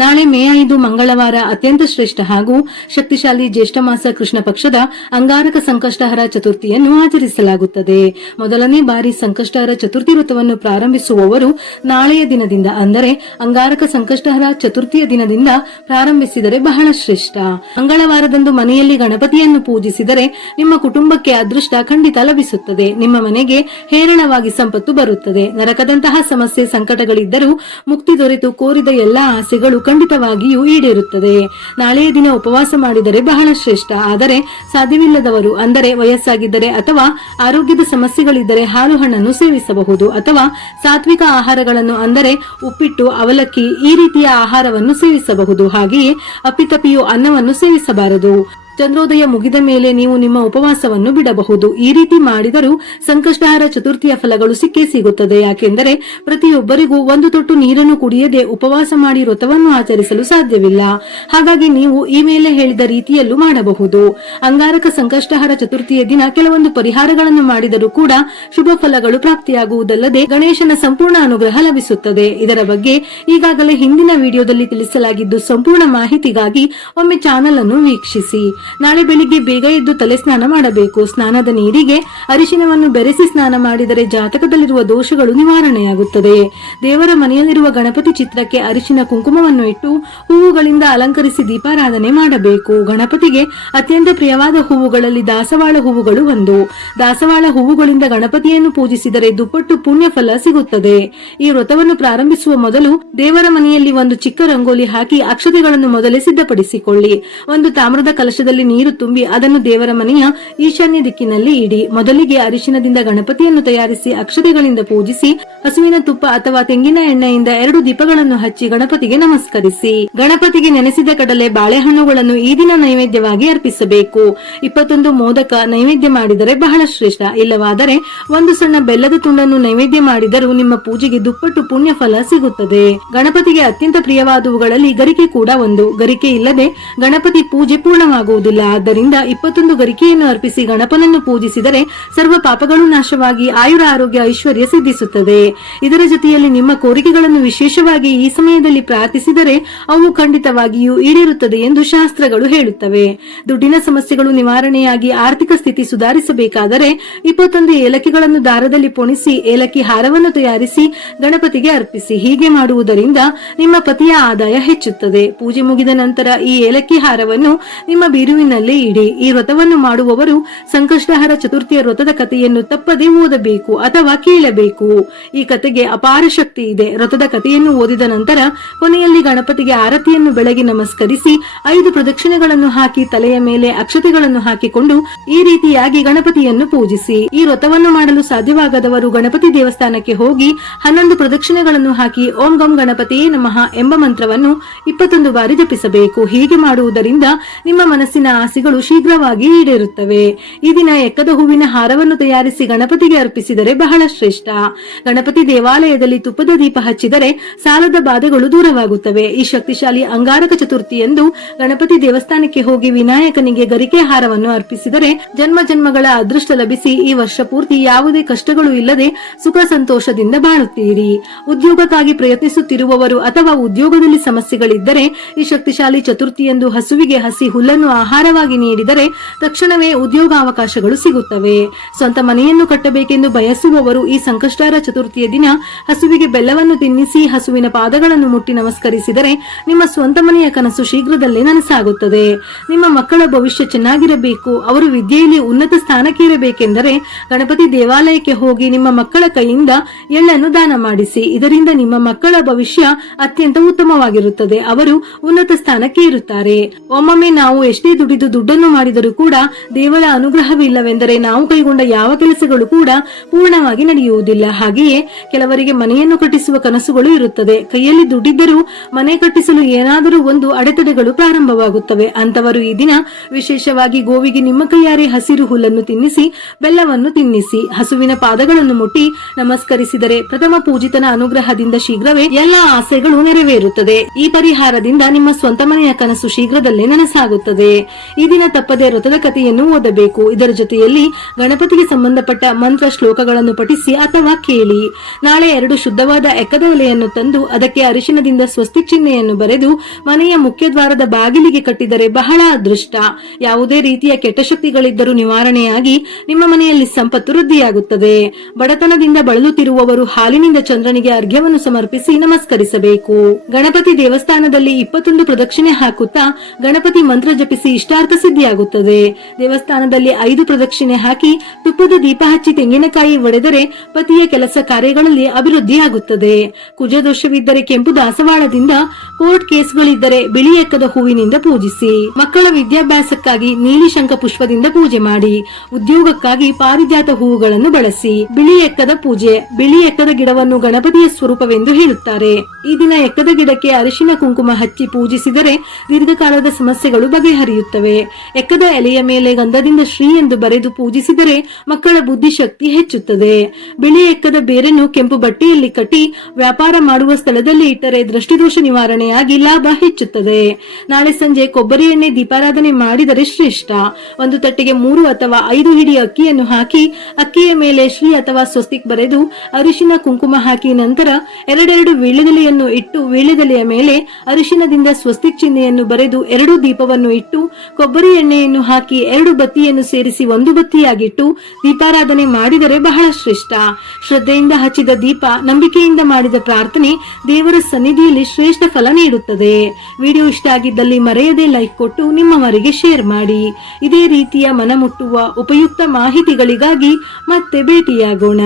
ನಾಳೆ ಮೇ 5 ಮಂಗಳವಾರ ಅತ್ಯಂತ ಶ್ರೇಷ್ಠ ಹಾಗೂ ಶಕ್ತಿಶಾಲಿ ಜ್ಯೇಷ್ಠ ಮಾಸ ಕೃಷ್ಣ ಪಕ್ಷದ ಅಂಗಾರಕ ಸಂಕಷ್ಟಹರ ಚತುರ್ಥಿಯನ್ನು ಆಚರಿಸಲಾಗುತ್ತದೆ. ಮೊದಲನೇ ಬಾರಿ ಸಂಕಷ್ಟಹರ ಚತುರ್ಥಿ ವ್ರತವನ್ನು ಪ್ರಾರಂಭಿಸುವವರು ನಾಳೆಯ ದಿನದಿಂದ ಅಂದರೆ ಅಂಗಾರಕ ಸಂಕಷ್ಟಹರ ಚತುರ್ಥಿಯ ದಿನದಿಂದ ಪ್ರಾರಂಭಿಸಿದರೆ ಬಹಳ ಶ್ರೇಷ್ಠ. ಮಂಗಳವಾರದಂದು ಮನೆಯಲ್ಲಿ ಗಣಪತಿಯನ್ನು ಪೂಜಿಸಿದರೆ ನಿಮ್ಮ ಕುಟುಂಬಕ್ಕೆ ಅದೃಷ್ಟ ಖಂಡಿತ ಲಭಿಸುತ್ತದೆ. ನಿಮ್ಮ ಮನೆಗೆ ಹೇರಳವಾಗಿ ಸಂಪತ್ತು ಬರುತ್ತದೆ. ನರಕದಂತಹ ಸಮಸ್ಯೆ ಸಂಕಟಗಳಿದ್ದರೂ ಮುಕ್ತಿ ದೊರೆತು ಕೋರಿದ ಎಲ್ಲಾ ಆಸೆಗಳು ಖಂಡಿತವಾಗಿಯೂ ಈಡೇರುತ್ತದೆ. ನಾಳೆಯ ದಿನ ಉಪವಾಸ ಮಾಡಿದರೆ ಬಹಳ ಶ್ರೇಷ್ಠ. ಆದರೆ ಸಾಧ್ಯವಿಲ್ಲದವರು ಅಂದರೆ ವಯಸ್ಸಾಗಿದ್ದರೆ ಅಥವಾ ಆರೋಗ್ಯದ ಸಮಸ್ಯೆಗಳಿದ್ದರೆ ಹಾಲು ಹಣ್ಣನ್ನು ಸೇವಿಸಬಹುದು ಅಥವಾ ಸಾತ್ವಿಕ ಆಹಾರಗಳನ್ನು ಅಂದರೆ ಉಪ್ಪಿಟ್ಟು, ಅವಲಕ್ಕಿ ಈ ರೀತಿಯ ಆಹಾರವನ್ನು ಸೇವಿಸಬಹುದು. ಹಾಗೆಯೇ ಅಪ್ಪಿತಪ್ಪಿಯೂ ಅನ್ನವನ್ನು ಸೇವಿಸಬಾರದು. ಚಂದ್ರೋದಯ ಮುಗಿದ ಮೇಲೆ ನೀವು ನಿಮ್ಮ ಉಪವಾಸವನ್ನು ಬಿಡಬಹುದು. ಈ ರೀತಿ ಮಾಡಿದರೂ ಸಂಕಷ್ಟಹರ ಚತುರ್ಥಿಯ ಫಲಗಳು ಸಿಕ್ಕೇ ಸಿಗುತ್ತದೆ. ಯಾಕೆಂದರೆ ಪ್ರತಿಯೊಬ್ಬರಿಗೂ ಒಂದು ತೊಟ್ಟು ನೀರನ್ನು ಕುಡಿಯದೆ ಉಪವಾಸ ಮಾಡಿ ವ್ರತವನ್ನು ಆಚರಿಸಲು ಸಾಧ್ಯವಿಲ್ಲ. ಹಾಗಾಗಿ ನೀವು ಈ ಮೇಲೆ ಹೇಳಿದ ರೀತಿಯಲ್ಲೂ ಮಾಡಬಹುದು. ಅಂಗಾರಕ ಸಂಕಷ್ಟಹರ ಚತುರ್ಥಿಯ ದಿನ ಕೆಲವೊಂದು ಪರಿಹಾರಗಳನ್ನು ಮಾಡಿದರೂ ಕೂಡ ಶುಭ ಫಲಗಳು ಪ್ರಾಪ್ತಿಯಾಗುವುದಲ್ಲದೆ ಗಣೇಶನ ಸಂಪೂರ್ಣ ಅನುಗ್ರಹ ಲಭಿಸುತ್ತದೆ. ಇದರ ಬಗ್ಗೆ ಈಗಾಗಲೇ ಹಿಂದಿನ ವಿಡಿಯೋದಲ್ಲಿ ತಿಳಿಸಲಾಗಿದ್ದು, ಸಂಪೂರ್ಣ ಮಾಹಿತಿಗಾಗಿ ಒಮ್ಮೆ ಚಾನೆಲ್ ಅನ್ನು ವೀಕ್ಷಿಸಿ. ನಾಳೆ ಬೆಳಿಗ್ಗೆ ಬೇಗ ಎದ್ದು ತಲೆ ಸ್ನಾನ ಮಾಡಬೇಕು. ಸ್ನಾನದ ನೀರಿಗೆ ಅರಿಶಿನವನ್ನು ಬೆರೆಸಿ ಸ್ನಾನ ಮಾಡಿದರೆ ಜಾತಕದಲ್ಲಿರುವ ದೋಷಗಳು ನಿವಾರಣೆಯಾಗುತ್ತದೆ. ದೇವರ ಮನೆಯಲ್ಲಿರುವ ಗಣಪತಿ ಚಿತ್ರಕ್ಕೆ ಅರಿಶಿನ ಕುಂಕುಮವನ್ನು ಇಟ್ಟು ಹೂವುಗಳಿಂದ ಅಲಂಕರಿಸಿ ದೀಪಾರಾಧನೆ ಮಾಡಬೇಕು. ಗಣಪತಿಗೆ ಅತ್ಯಂತ ಪ್ರಿಯವಾದ ಹೂವುಗಳಲ್ಲಿ ದಾಸವಾಳ ಹೂವುಗಳು ಒಂದು. ದಾಸವಾಳ ಹೂವುಗಳಿಂದ ಗಣಪತಿಯನ್ನು ಪೂಜಿಸಿದರೆ ದುಪ್ಪಟ್ಟು ಪುಣ್ಯ ಫಲ ಸಿಗುತ್ತದೆ. ಈ ವ್ರತವನ್ನು ಪ್ರಾರಂಭಿಸುವ ಮೊದಲು ದೇವರ ಮನೆಯಲ್ಲಿ ಒಂದು ಚಿಕ್ಕ ರಂಗೋಲಿ ಹಾಕಿ ಅಕ್ಷತೆಗಳನ್ನು ಮೊದಲೇ ಸಿದ್ಧಪಡಿಸಿಕೊಳ್ಳಿ. ಒಂದು ತಾಮ್ರದ ಕಲಶದಲ್ಲಿ ನೀರು ತುಂಬಿ ಅದನ್ನು ದೇವರ ಮನೆಯ ಈಶಾನ್ಯ ದಿಕ್ಕಿನಲ್ಲಿ ಇಡಿ. ಮೊದಲಿಗೆ ಅರಿಶಿನದಿಂದ ಗಣಪತಿಯನ್ನು ತಯಾರಿಸಿ ಅಕ್ಷತೆಗಳಿಂದ ಪೂಜಿಸಿ ಹಸುವಿನ ತುಪ್ಪ ಅಥವಾ ತೆಂಗಿನ ಎಣ್ಣೆಯಿಂದ 2 ದೀಪಗಳನ್ನು ಹಚ್ಚಿ ಗಣಪತಿಗೆ ನಮಸ್ಕರಿಸಿ. ಗಣಪತಿಗೆ ನೆನೆಸಿದ ಕಡಲೆ, ಬಾಳೆಹಣ್ಣುಗಳನ್ನು ಈ ದಿನ ನೈವೇದ್ಯವಾಗಿ ಅರ್ಪಿಸಬೇಕು. 21 ಮೋದಕ ನೈವೇದ್ಯ ಮಾಡಿದರೆ ಬಹಳ ಶ್ರೇಷ್ಠ. ಇಲ್ಲವಾದರೆ ಒಂದು ಸಣ್ಣ ಬೆಲ್ಲದ ತುಂಡನ್ನು ನೈವೇದ್ಯ ಮಾಡಿದರೂ ನಿಮ್ಮ ಪೂಜೆಗೆ ದುಪ್ಪಟ್ಟು ಪುಣ್ಯ ಫಲ ಸಿಗುತ್ತದೆ. ಗಣಪತಿಗೆ ಅತ್ಯಂತ ಪ್ರಿಯವಾದವುಗಳಲ್ಲಿ ಗರಿಕೆ ಕೂಡ ಒಂದು. ಗರಿಕೆ ಇಲ್ಲದೆ ಗಣಪತಿ ಪೂಜೆ ಪೂರ್ಣವಾಗುವುದಿಲ್ಲ. ಆದ್ದರಿಂದ 21 ಗರಿಕೆಯನ್ನು ಅರ್ಪಿಸಿ ಗಣಪನನ್ನು ಪೂಜಿಸಿದರೆ ಸರ್ವ ಪಾಪಗಳು ನಾಶವಾಗಿ ಆಯುರ ಆರೋಗ್ಯ ಐಶ್ವರ್ಯ ಸಿದ್ಧಿಸುತ್ತದೆ. ಇದರ ಜೊತೆಯಲ್ಲಿ ನಿಮ್ಮ ಕೋರಿಕೆಗಳನ್ನು ವಿಶೇಷವಾಗಿ ಈ ಸಮಯದಲ್ಲಿ ಪ್ರಾರ್ಥಿಸಿದರೆ ಅವು ಖಂಡಿತವಾಗಿಯೂ ಈಡೇರುತ್ತದೆ ಎಂದು ಶಾಸ್ತ್ರಗಳು ಹೇಳುತ್ತವೆ. ದುಡ್ಡಿನ ಸಮಸ್ಯೆಗಳು ನಿವಾರಣೆಯಾಗಿ ಆರ್ಥಿಕ ಸ್ಥಿತಿ ಸುಧಾರಿಸಬೇಕಾದರೆ 21 ಏಲಕ್ಕಿಗಳನ್ನು ದಾರದಲ್ಲಿ ಪೊಣಿಸಿ ಏಲಕ್ಕಿ ಹಾರವನ್ನು ತಯಾರಿಸಿ ಗಣಪತಿಗೆ ಅರ್ಪಿಸಿ. ಹೀಗೆ ಮಾಡುವುದರಿಂದ ನಿಮ್ಮ ಪತಿಯ ಆದಾಯ ಹೆಚ್ಚುತ್ತದೆ. ಪೂಜೆ ಮುಗಿದ ನಂತರ ಈ ಏಲಕ್ಕಿ ಹಾರವನ್ನು ನಿಮ್ಮ ಬೀರುವಿನಲ್ಲಿ ಇಡಿ. ಈ ವ್ರತವನ್ನು ಮಾಡುವವರು ಸಂಕಷ್ಟಹರ ಚತುರ್ಥಿಯ ವ್ರತದ ಕಥೆಯನ್ನು ತಪ್ಪದೇ ಓದಬೇಕು ಅಥವಾ ಕೇಳಬೇಕು. ಈ ಕಥೆಗೆ ಅಪಾರ ಶಕ್ತಿ ಇದೆ. ವ್ರತದ ಕಥೆಯನ್ನು ಓದಿದ ನಂತರ ಕೊನೆಯಲ್ಲಿ ಗಣಪತಿಗೆ ಆರತಿಯನ್ನು ಬೆಳಗಿ ನಮಸ್ಕರಿಸಿ 5 ಪ್ರದಕ್ಷಿಣೆಗಳನ್ನು ಹಾಕಿ ತಲೆಯ ಮೇಲೆ ಅಕ್ಷತೆಗಳನ್ನು ಹಾಕಿಕೊಂಡು ಈ ರೀತಿಯಾಗಿ ಗಣಪತಿಯನ್ನು ಪೂಜಿಸಿ. ಈ ವ್ರತವನ್ನು ಮಾಡಲು ಸಾಧ್ಯವಾಗದವರು ಗಣಪತಿ ದೇವಸ್ಥಾನಕ್ಕೆ ಹೋಗಿ 11 ಪ್ರದಕ್ಷಿಣೆಗಳನ್ನು ಹಾಕಿ ಓಂ ಗಂ ಗಣಪತಿಯೇ ನಮಃ ಎಂಬ ಮಂತ್ರವನ್ನು 21 ಬಾರಿ ಜಪಿಸಬೇಕು. ಹೀಗೆ ಮಾಡುವುದರಿಂದ ನಿಮ್ಮ ಮನಸ್ಸಿನ ಆಸೆಗಳು ಶೀಘ್ರವಾಗಿ ಈಡೇರುತ್ತವೆ. ಈ ದಿನ ಎಕ್ಕದ ಹೂವಿನ ಹಾರವನ್ನು ತಯಾರಿಸಿ ಗಣಪತಿಗೆ ಅರ್ಪಿಸಿದರೆ ಬಹಳ ಶ್ರೇಷ್ಠ. ಗಣಪತಿ ದೇವಾಲಯದಲ್ಲಿ ತುಪ್ಪದ ದೀಪ ಹಚ್ಚಿದರೆ ಸಾಲದ ಬಾಧೆಗಳು ದೂರವಾಗುತ್ತವೆ. ಈ ಶಕ್ತಿಶಾಲಿ ಅಂಗಾರಕ ಚತುರ್ಥಿಯಂದು ಗಣಪತಿ ದೇವಸ್ಥಾನಕ್ಕೆ ಹೋಗಿ ವಿನಾಯಕನಿಗೆ ಗರಿಕೆ ಹಾರವನ್ನು ಅರ್ಪಿಸಿದರೆ ಜನ್ಮ ಜನ್ಮಗಳ ಅದೃಷ್ಟ ಲಭಿಸಿ ಈ ವರ್ಷ ಪೂರ್ತಿ ಯಾವುದೇ ಕಷ್ಟಗಳು ಇಲ್ಲದೆ ಸುಖ ಸಂತೋಷದಿಂದ ಬಾಳುತ್ತೀರಿ. ಉದ್ಯೋಗಕ್ಕಾಗಿ ಪ್ರಯತ್ನಿಸುತ್ತಿರುವವರು ಅಥವಾ ಉದ್ಯೋಗದಲ್ಲಿ ಸಮಸ್ಯೆಗಳಿದ್ದರೆ ಈ ಶಕ್ತಿಶಾಲಿ ಚತುರ್ಥಿಯಂದು ಹಸುವಿಗೆ ಹಸಿ ಹುಲ್ಲನ್ನು ಆಹಾರವಾಗಿ ನೀಡಿದರೆ ತಕ್ಷಣವೇ ಉದ್ಯೋಗಾವಕಾಶಗಳು ಸಿಗುತ್ತವೆ. ಸ್ವಂತ ಮನೆಯನ್ನು ಕಟ್ಟಬೇಕೆಂದು ಬಯಸುವವರು ಈ ಸಂಕಷ್ಟಹರ ಚತುರ್ಥಿಯ ದಿನ ಹಸುವಿಗೆ ಬೆಲ್ಲವನ್ನು ತಿನ್ನಿಸಿ ಹಸುವಿನ ಪಾದಗಳನ್ನು ಮುಟ್ಟಿ ನಮಸ್ಕರಿಸಿದರೆ ನಿಮ್ಮ ಸ್ವಂತ ಮನೆಯ ಕನಸು ಶೀಘ್ರದಲ್ಲೇ ನನಸಾಗುತ್ತದೆ. ನಿಮ್ಮ ಮಕ್ಕಳ ಭವಿಷ್ಯ ಚೆನ್ನಾಗಿರಬೇಕು, ಅವರು ವಿದ್ಯೆಯಲ್ಲಿ ಉನ್ನತ ಸ್ಥಾನಕ್ಕೇರಬೇಕೆಂದರೆ ಗಣಪತಿ ದೇವಾಲಯಕ್ಕೆ ಹೋಗಿ ನಿಮ್ಮ ಮಕ್ಕಳ ಕೈಯಿಂದ ಎಳ್ಳನ್ನು ದಾನ ಮಾಡಿಸಿ. ಇದರಿಂದ ನಿಮ್ಮ ಮಕ್ಕಳ ಭವಿಷ್ಯ ಅತ್ಯಂತ ಉತ್ತಮವಾಗಿರುತ್ತದೆ. ಅವರು ಉನ್ನತ ಸ್ಥಾನಕ್ಕೆ ಇರುತ್ತಾರೆ. ಒಮ್ಮೊಮ್ಮೆ ನಾವು ಎಷ್ಟೇ ದುಡ್ಡನ್ನು ಮಾಡಿದರೂ ಕೂಡ ದೇವರ ಅನುಗ್ರಹವಿಲ್ಲವೆಂದರೆ ನಾವು ಕೈಗೊಂಡ ಯಾವ ಕೆಲಸಗಳು ಕೂಡ ಪೂರ್ಣವಾಗಿ ನಡೆಯುವುದಿಲ್ಲ. ಹಾಗೆಯೇ ಕೆಲವರಿಗೆ ಮನೆಯನ್ನು ಕಟ್ಟಿಸುವ ಕನಸುಗಳು ಇರುತ್ತದೆ. ಕೈಯಲ್ಲಿ ದುಡ್ಡಿದ್ದರೂ ಮನೆ ಕಟ್ಟಿಸಲು ಏನಾದರೂ ಒಂದು ಅಡೆತಡೆಗಳು ಪ್ರಾರಂಭವಾಗುತ್ತವೆ. ಅಂತವರು ಈ ದಿನ ವಿಶೇಷವಾಗಿ ಗೋವಿಗೆ ನಿಮ್ಮ ಕೈಯಾರೆ ಹಸಿರು ಹುಲ್ಲನ್ನು ತಿನ್ನಿಸಿ ಬೆಲ್ಲವನ್ನು ತಿನ್ನಿಸಿ ಹಸುವಿನ ಪಾದಗಳನ್ನು ಮುಟ್ಟಿ ನಮಸ್ಕರಿಸಿದರೆ ಪ್ರಥಮ ಪೂಜಿತನ ಅನುಗ್ರಹದಿಂದ ಶೀಘ್ರವೇ ಎಲ್ಲಾ ಆಸೆಗಳು ನೆರವೇರುತ್ತದೆ. ಈ ಪರಿಹಾರದಿಂದ ನಿಮ್ಮ ಸ್ವಂತ ಮನೆಯ ಕನಸು ಶೀಘ್ರದಲ್ಲೇ ನನಸಾಗುತ್ತದೆ. ಈ ದಿನ ತಪ್ಪದೆ ವ್ರತದ ಕಥೆಯನ್ನು ಓದಬೇಕು. ಇದರ ಜೊತೆಯಲ್ಲಿ ಗಣಪತಿಗೆ ಸಂಬಂಧಪಟ್ಟ ಮಂತ್ರ ಶ್ಲೋಕಗಳನ್ನು ಪಠಿಸಿ ಅಥವಾ ಕೇಳಿ. ನಾಳೆ 2 ಶುದ್ಧವಾದ ಎಕ್ಕದ ಎಲೆಯನ್ನು ತಂದು ಅದಕ್ಕೆ ಅರಿಶಿನದಿಂದ ಸ್ವಸ್ತಿಕ್ ಚಿಹ್ನೆಯನ್ನು ಬರೆದು ಮನೆಯ ಮುಖ್ಯ ದ್ವಾರದ ಬಾಗಿಲಿಗೆ ಕಟ್ಟಿದರೆ ಬಹಳ ಅದೃಷ್ಟ. ಯಾವುದೇ ರೀತಿಯ ಕೆಟ್ಟ ಶಕ್ತಿಗಳಿದ್ದರೂ ನಿವಾರಣೆಯಾಗಿ ನಿಮ್ಮ ಮನೆಯಲ್ಲಿ ಸಂಪತ್ತು ವೃದ್ಧಿಯಾಗುತ್ತದೆ. ಬಡತನದಿಂದ ಬಳಲುತ್ತಿರುವವರು ಹಾಲಿನಿಂದ ಚಂದ್ರನಿಗೆ ಅರ್ಘ್ಯವನ್ನು ಸಮರ್ಪಿಸಿ ನಮಸ್ಕರಿಸಬೇಕು. ಗಣಪತಿ ದೇವಸ್ಥಾನದಲ್ಲಿ 21 ಪ್ರದಕ್ಷಿಣೆ ಹಾಕುತ್ತಾ ಗಣಪತಿ ಮಂತ್ರ ಜಪಿಸಿ ಇಷ್ಟಾರ್ಥ ಸಿದ್ಧಿಯಾಗುತ್ತದೆ. ದೇವಸ್ಥಾನದಲ್ಲಿ 5 ಪ್ರದಕ್ಷಿಣೆ ಹಾಕಿ ತುಪ್ಪದ ದೀಪ ಹಚ್ಚಿ ತೆಂಗಿನಕಾಯಿ ಒಡೆದರೆ ಪತಿಯ ಕೆಲಸ ಕಾರ್ಯಗಳಲ್ಲಿ ಅಭಿವೃದ್ಧಿಯಾಗುತ್ತದೆ. ಕುಜದೋಷವಿದ್ದರೆ ಕೆಂಪು ದಾಸವಾಳದಿಂದ, ಕೋರ್ಟ್ ಕೇಸ್ಗಳಿದ್ದರೆ ಬಿಳಿ ಎಕ್ಕದ ಹೂವಿನಿಂದ ಪೂಜಿಸಿ. ಮಕ್ಕಳ ವಿದ್ಯಾಭ್ಯಾಸಕ್ಕಾಗಿ ನೀಲಿ ಶಂಖ ಪುಷ್ಪದಿಂದ ಪೂಜೆ ಮಾಡಿ. ಉದ್ಯೋಗಕ್ಕಾಗಿ ಪಾರಿಜಾತ ಹೂವುಗಳನ್ನು ಬಳಸಿ. ಬಿಳಿ ಎಕ್ಕದ ಪೂಜೆ. ಬಿಳಿ ಎಕ್ಕದ ಗಿಡವನ್ನು ಗಣಪತಿಯ ಸ್ವರೂಪವೆಂದು ಹೇಳುತ್ತಾರೆ. ಈ ದಿನ ಎಕ್ಕದ ಗಿಡಕ್ಕೆ ಅರಿಶಿನ ಕುಂಕುಮ ಹಚ್ಚಿ ಪೂಜಿಸಿದರೆ ದೀರ್ಘಕಾಲದ ಸಮಸ್ಯೆಗಳು ಬಗೆಹರಿಯುತ್ತವೆ. ಎಕ್ಕದ ಎಲೆಯ ಮೇಲೆ ಗಂಧದಿಂದ ಶ್ರೀ ಎಂದು ಬರೆದು ಪೂಜಿಸಿದರೆ ಮಕ್ಕಳ ಬುದ್ಧಿಶಕ್ತಿ ಹೆಚ್ಚುತ್ತದೆ. ಬಿಳಿ ಎಕ್ಕದ ಬೇರನ್ನು ಕೆಂಪು ಬಟ್ಟೆಯಲ್ಲಿ ಕಟ್ಟಿ ವ್ಯಾಪಾರ ಮಾಡುವ ಸ್ಥಳದಲ್ಲಿ ಇಟ್ಟರೆ ದೃಷ್ಟಿದೋಷ ನಿವಾರಣೆಯಾಗಿ ಲಾಭ ಹೆಚ್ಚುತ್ತದೆ. ನಾಳೆ ಸಂಜೆ ಕೊಬ್ಬರಿ ಎಣ್ಣೆ ದೀಪಾರಾಧನೆ ಮಾಡಿದರೆ ಶ್ರೇಷ್ಠ. ಒಂದು ತಟ್ಟೆಗೆ 3 ಅಥವಾ 5 ಹಿಡಿ ಅಕ್ಕಿಯನ್ನು ಹಾಕಿ ಅಕ್ಕಿಯ ಮೇಲೆ ಶ್ರೀ ಅಥವಾ ಸ್ವಸ್ತಿಕ್ ಬರೆದು ಅರಿಶಿನ ಕುಂಕುಮ ಹಾಕಿ ನಂತರ 2 ವೀಳ್ಯದೆಲೆಯನ್ನು ಇಟ್ಟು ವೀಳ್ಯದೆಲೆಯ ಮೇಲೆ ಅರಿಶಿನದಿಂದ ಸ್ವಸ್ತಿಕ್ ಚಿಹ್ನೆಯನ್ನು ಬರೆದು 2 ದೀಪವನ್ನು ಇಟ್ಟು ಕೊಬ್ಬರಿ ಎಣ್ಣೆಯನ್ನು ಹಾಕಿ 2 ಬತ್ತಿಯನ್ನು ಸೇರಿಸಿ 1 ಬತ್ತಿಯಾಗಿಟ್ಟು ದೀಪಾರಾಧನೆ ಮಾಡಿದರೆ ಬಹಳ ಶ್ರೇಷ್ಠ. ಶ್ರದ್ಧೆಯಿಂದ ಹಚ್ಚಿದ ದೀಪ, ನಂಬಿಕೆಯಿಂದ ಮಾಡಿದ ಪ್ರಾರ್ಥನೆ ದೇವರ ಸನ್ನಿಧಿಯಲ್ಲಿ ಶ್ರೇಷ್ಠ ಫಲ ನೀಡುತ್ತದೆ. ವಿಡಿಯೋ ಇಷ್ಟ ಆಗಿದ್ದಲ್ಲಿ ಮರೆಯದೆ ಲೈಕ್ ಕೊಟ್ಟು ನಿಮ್ಮವರಿಗೆ ಶೇರ್ ಮಾಡಿ. ಇದೇ ರೀತಿಯ ಮನಮುಟ್ಟುವ ಉಪಯುಕ್ತ ಮಾಹಿತಿಗಳಿಗಾಗಿ ಮತ್ತೆ ಭೇಟಿಯಾಗೋಣ.